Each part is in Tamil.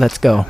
Let's go.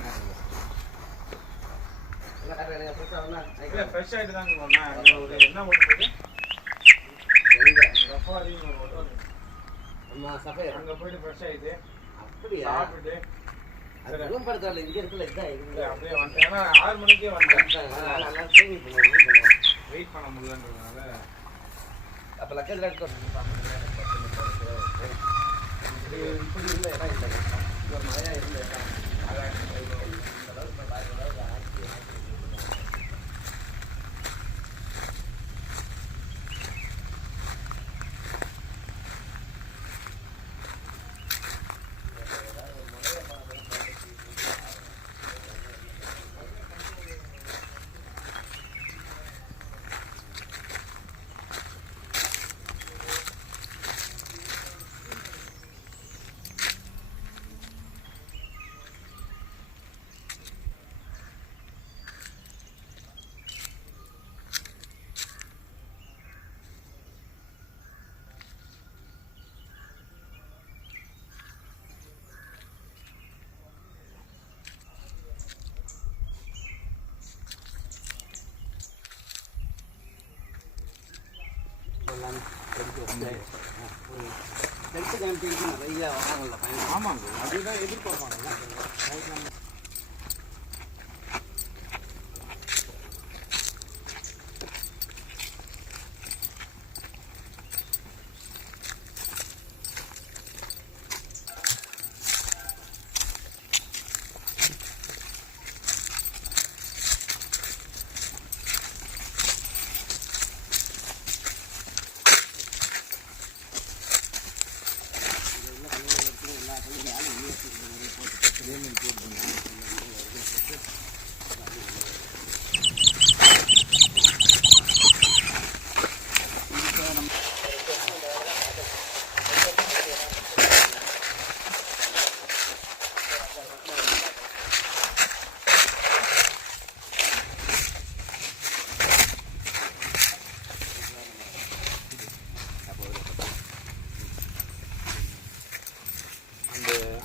ஆமாங்க அதுதான் எதிர்பார்ப்பாங்க.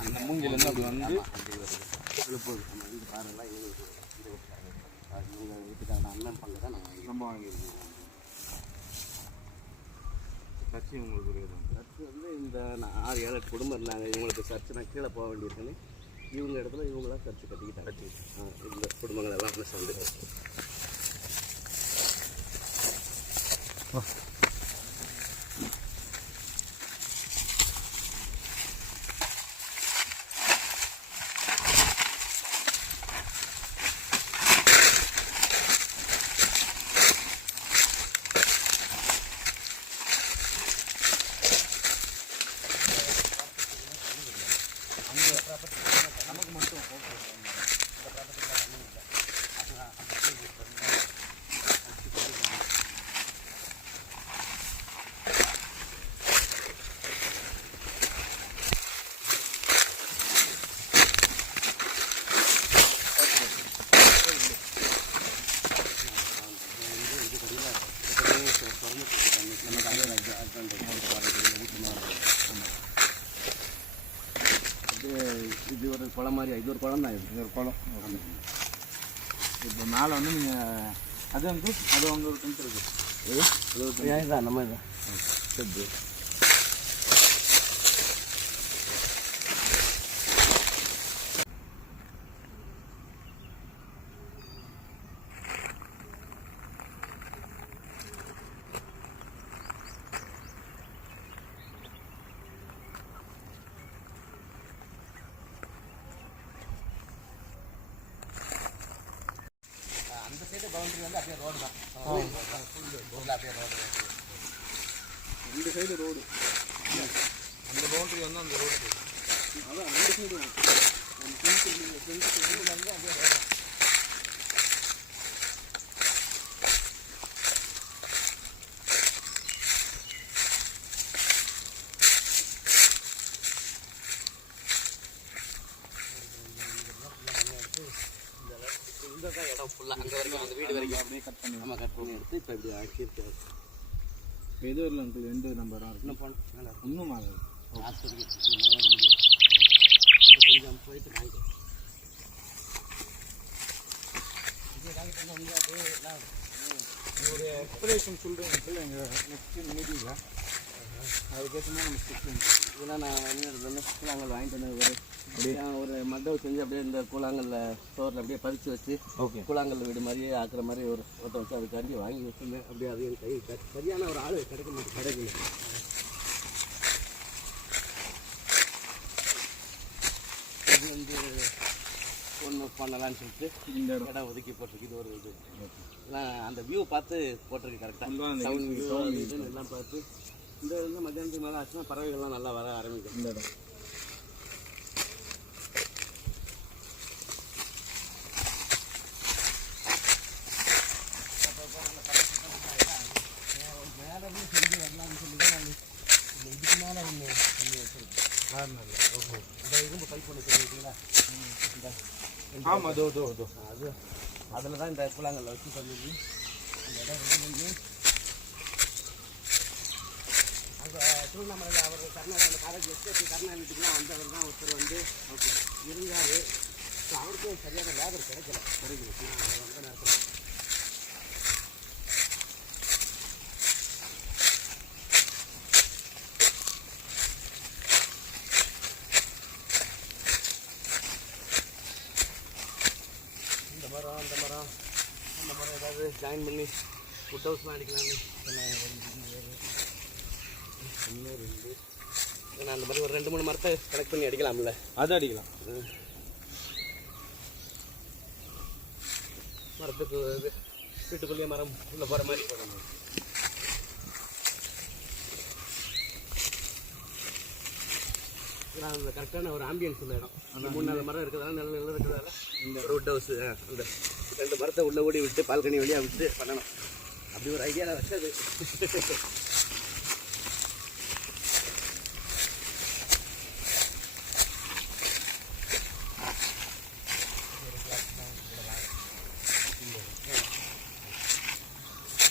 அந்த மூங்கிலேருந்து அப்படி வந்து இவங்க வீட்டுக்கான அண்ணன் பங்கு தான் நம்ம வாங்கியிருக்கோம். சர்ச்சு உங்களுக்கு சர்ச்சு வந்து இந்த 6-7 குடும்பம் இருந்தாங்க. இவங்களுக்கு சர்ச்சு நான் கீழே போக வேண்டியிருக்குன்னு இவங்க இடத்துல இவங்களாம் சர்ச்சு கட்டிக்கிட்டாங்க. இந்த குடும்பங்கள் எல்லாம் சேர்ந்து நமக்கு மட்டும் இது ஒரு குளம் மாதிரி. இது ஒரு குளம் தான். இது ஒரு குளம். இப்போ மேலே வந்து நீங்கள் அது வந்து அது அவங்க ஒரு கிணத்து இருக்குது. அது தான் நம்ம தான் சரி. பவுண்டரி வந்து அப்படியே ரோடு தான். ஃபுல்லாக அப்படியே ரோடு. 2 side road. அந்த பவுண்டரி வந்து அந்த ரோடு அதான் 2 சைடு வந்து அப்படியே ரோடு. இடம் ஃபுல்லாக அங்கே வரைக்கும் அந்த வீடு வரைக்கும் அப்படியே கட் பண்ணி நம்ம கட் பண்ணி எடுத்து இப்போ இப்படி ஆக்கியிருக்காரு. இப்போ எதுவும் இல்லை அங்கிள். 2 நம்பர் இன்னும் போனோம். இன்னும் ஆகாது. கொஞ்சம் போயிட்டு வாங்கிக்கலாம். ஒரு எக்ஸ்பிரேஷன் சொல்கிறேன் எங்கள் நெக்ஸ்ட்டு மீட்டிங்கில் அதுக்கேற்ற மாதிரி நம்ம ஸ்டிச் பண்ணுறோம். இதெல்லாம் நான் என்ன எடுத்தோன்னா கூழாங்கல் வாங்கிட்டு வந்து ஒரு மண்டபம் செஞ்சு அப்படியே இந்த கூழாங்கல்ல ஸ்டோரில் அப்படியே பதிச்சு வச்சு கூழாங்கல் வீடு மாதிரியே ஆக்குற மாதிரி ஒரு ஒருத்த வச்சு அது கருதி வாங்கி வச்சுருந்தேன். அப்படியே அதையும் கை சரியான ஒரு ஆள் கிடைக்கல. இது வந்து ஒன்று பண்ணலான்னு சொல்லிட்டு இந்த இடம் ஒதுக்கி போட்டிருக்கு. இது ஒரு இது எல்லாம் அந்த வியூ பார்த்து போட்டிருக்கு கரெக்டாக. சவுண்ட் வியூ இதுன்னு எல்லாம் பார்த்து இந்த வந்து மத்தியானத்துக்கு மேலே ஆச்சுன்னா பறவைகள்லாம் நல்லா வர ஆரம்பிக்கும். இந்த இடம் மேலே செஞ்சு வரலாம்னு சொல்லி தான் நான் இதுக்கு மேலே ஒன்று பண்ணி வச்சுருக்கேன். இந்த இரும்பு பைப் ஒன்று சொல்லிட்டீங்களா? ஆமாம் அது அதில் தான் இந்த கூழாங்கல்ல வச்சு பண்ணிடுது. இந்த இடம் ரெடி பண்ணி அங்கே திருவண்ணாமலையில் அவர் கருணாநிதி காலேஜ் எஸ்கேபி கருணாநிதிக்குலாம் வந்தவர் தான் ஒருத்தர் வந்து இருந்தார். ஸோ அவருக்கும் சரியான லேபர் கிடைக்கல. வந்த நேரத்தில் அந்த மரம் ஏதாவது ஜாயின் பண்ணி ஃபுட் ஹவுஸ்லாம் அடிக்கலாம்னு சொன்னாங்க. ஏன்னா அந்த மாதிரி ஒரு 2-3 மரத்தை கலெக்ட் பண்ணி அடிக்கலாம்ல? அது அடிக்கலாம். மரத்துக்கு வீட்டுக்குள்ளேயே மரம் உள்ளே போகிற மாதிரி போடணும். அந்த கரெக்டான ஒரு ஆம்பியன்ஸ் உள்ள இடம். அந்த 3-4 மரம் இருக்கிறதால நல்ல இருக்கிறதால இந்த வுட் ஹவுஸ் அந்த 2 மரத்தை உள்ளே ஓடி விட்டு பால்கனி வழியாக விட்டு பண்ணணும். அப்படி ஒரு ஐடியாவில் வச்சது.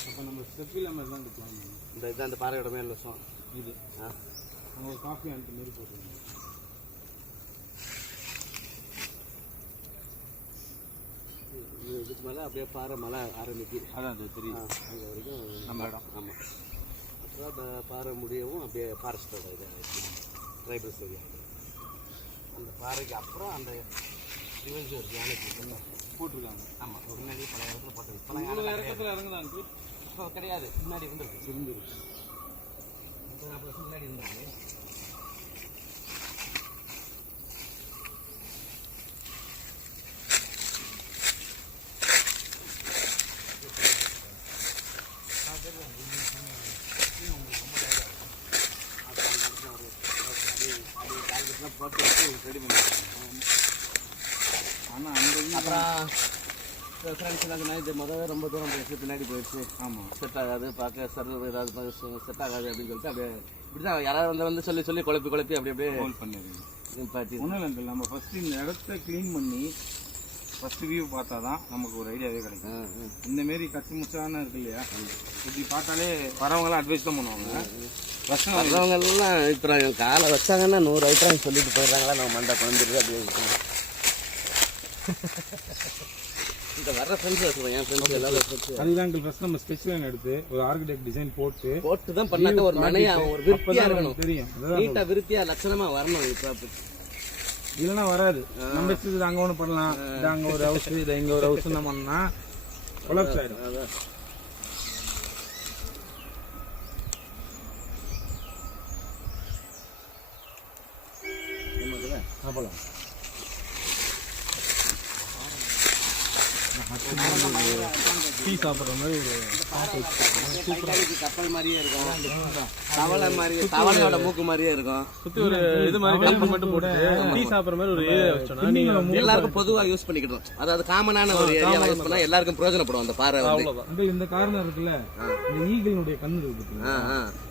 அப்போ நம்ம ஸ்டெப்பில் மாதிரி தான் இருக்கலாம். இந்த இதுதான் அந்த பாறையோட மேல் விஷம் இது. அவங்க காஃபி அந்த மாரி போட்டுருங்க. இதுக்கு மேலே அப்படியே பாறை மலை ஆரம்பிக்குது. அதான் அது தெரியும். அங்கே வரைக்கும் நம்ம இடம். ஆமாம். அப்புறம் அந்த பாறை முடியவும் அப்படியே ஃபாரஸ்டோட இது ட்ரைபல்ஸ் ஏரியா. அந்த பாறைக்கு அப்புறம் அந்த ரிவெஞ்ச் ஒரு யானைக்கு போட்டிருக்காங்க. ஆமாம், முன்னாடி பல இடத்துல போட்டது. இப்போலாம் இடத்துல இறங்குதாங்க. இப்போ கிடையாது, முன்னாடி இருந்துருக்கு. 40 வருஷம் முன்னாடி இருந்தாங்க. ரெடி பண்ணி ஆனால் அந்த அப்புறம் ஃப்ரெண்ட்ஸ் எல்லாம் இது முதல்ல ரொம்ப தூரம் போயிடுச்சு, பின்னாடி போயிடுச்சு. ஆமாம், செட் ஆகாது, பார்க்க சர்வர் ஏதாவது செட் ஆகாது அப்படின்னு சொல்லிட்டு அப்படியே இப்படி தான் யாராவது வந்து சொல்லி குழப்பி அப்படியே ஹோல்ட் பண்ணிடுங்க. பார்த்து ஒன்றும் இல்லை, நம்ம ஃபஸ்ட்டு இந்த இடத்த க்ளீன் பண்ணி ஃபஸ்ட்டு வியூ பார்த்தா தான் நமக்கு ஒரு ஐடியாவே கிடைக்கும். இந்தமாரி கச்சு முச்சான இருக்கு இல்லையா, இப்படி பார்த்தாலே வரவங்களாம் அட்வைஸ் தான் பண்ணுவாங்க. வரவங்கெல்லாம் இப்போ காலை வச்சாங்கன்னா 100 ஐட்டம் சொல்லிட்டு போயிடுறாங்களா, நம்ம மண்டை குழந்தைரு அப்படியே இருக்கணும். இந்த வர ஃப்ரெண்ட்ஸ் வச்சுருவோம், என் ஃப்ரெண்ட்ஸ் எல்லாரும் ஃப்ரெண்ட்ஸ். அதுதான் ஃபஸ்ட் நம்ம ஸ்கெட்ச் லைன் எடுத்து ஒரு ஆர்கிடெக்ட் டிசைன் போட்டு தான் பண்ணாத ஒரு மனையா ஒரு விருத்தியாக இருக்கணும். தெரியும், நீட்டாக விருத்தியாக லட்சணமாக வரணும். இப்போ இல்லைன்னா வராது. நம்ம இஷ்டத்துக்கு அங்கே ஒன்று பண்ணலாம், இது அங்கே ஒரு ஹவுஸ், இதை இங்கே ஒரு ஹவுஸ் நம்ம பண்ணால் கொலாப்ஸ் ஆகிடும். அதான் சாப்பிடலாம். டீ சாப்பிட்ற மாதிரி ஒரு கப்பல் மாதிரியே இருக்கும், தவளை மாதிரி, தவளையோட மூக்கு மாதிரியே இருக்கும். சுற்றி ஒரு இது மாதிரி கல்பு மட்டும் போட்டு டீ சாப்பிட்ற மாதிரி ஒரு ஏரியா வச்சோம்னா எல்லாருக்கும் பொதுவாக யூஸ் பண்ணிக்கிட்டோம். அதாவது காமனான ஒரு ஏரியாவை யூஸ் பண்ணா எல்லாருக்கும் பிரயோஜனப்படும். அந்த பாறை வந்து இந்த காரணம் இருக்குல்ல, இந்த ஈகிளுடைய கண்ணு இருக்கு,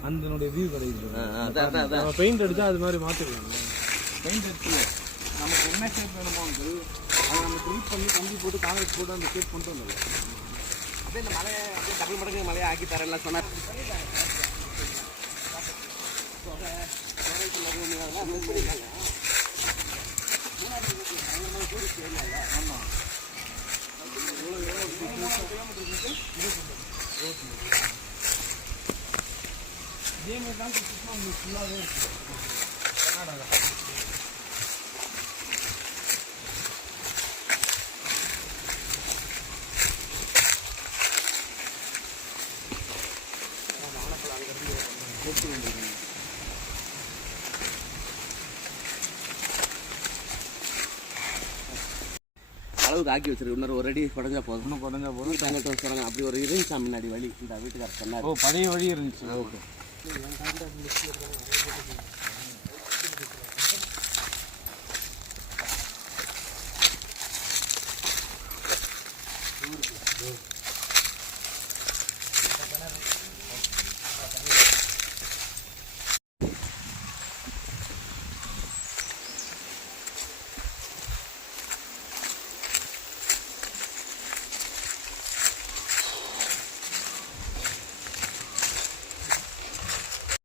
அந்த வியூ கிடைக்குது. பெயிண்ட் அடிச்சா அது மாதிரி மாற்றிக்கலாம். பெயிண்ட் அடிச்சு நமக்கு என்ன ஷேப் வேணுமோ அதை நம்ம ட்ரீட் பண்ணி கம்பி போட்டு காங்கிரீட் போட்டு அந்த ஷேப் பண்ணிட்டு வந்துடலாம். அப்படியே இந்த மலையை அப்படியே டபுள் மடங்கு மலையை ஆக்கி தரேன்லாம் சொன்னார். ஆமாம், இதே மாதிரி தான் சுத்தமாக உங்களுக்கு ஃபுல்லாகவே இருக்குது கர்நாடகா. அளவுக்கு ஆக்கி வச்சிருக்கு. இன்னொரு ஒரு அடி குறைஞ்சா போதும். இன்னும் குறைஞ்சா போதும். அங்கிட்ட சொல்கிறாங்க அப்படி ஒரு இருந்துச்சா முன்னாடி வழி. இந்த வீட்டுக்காரர் சொன்னார். ஓ, பழைய வழி இருந்துச்சு. ஓகே.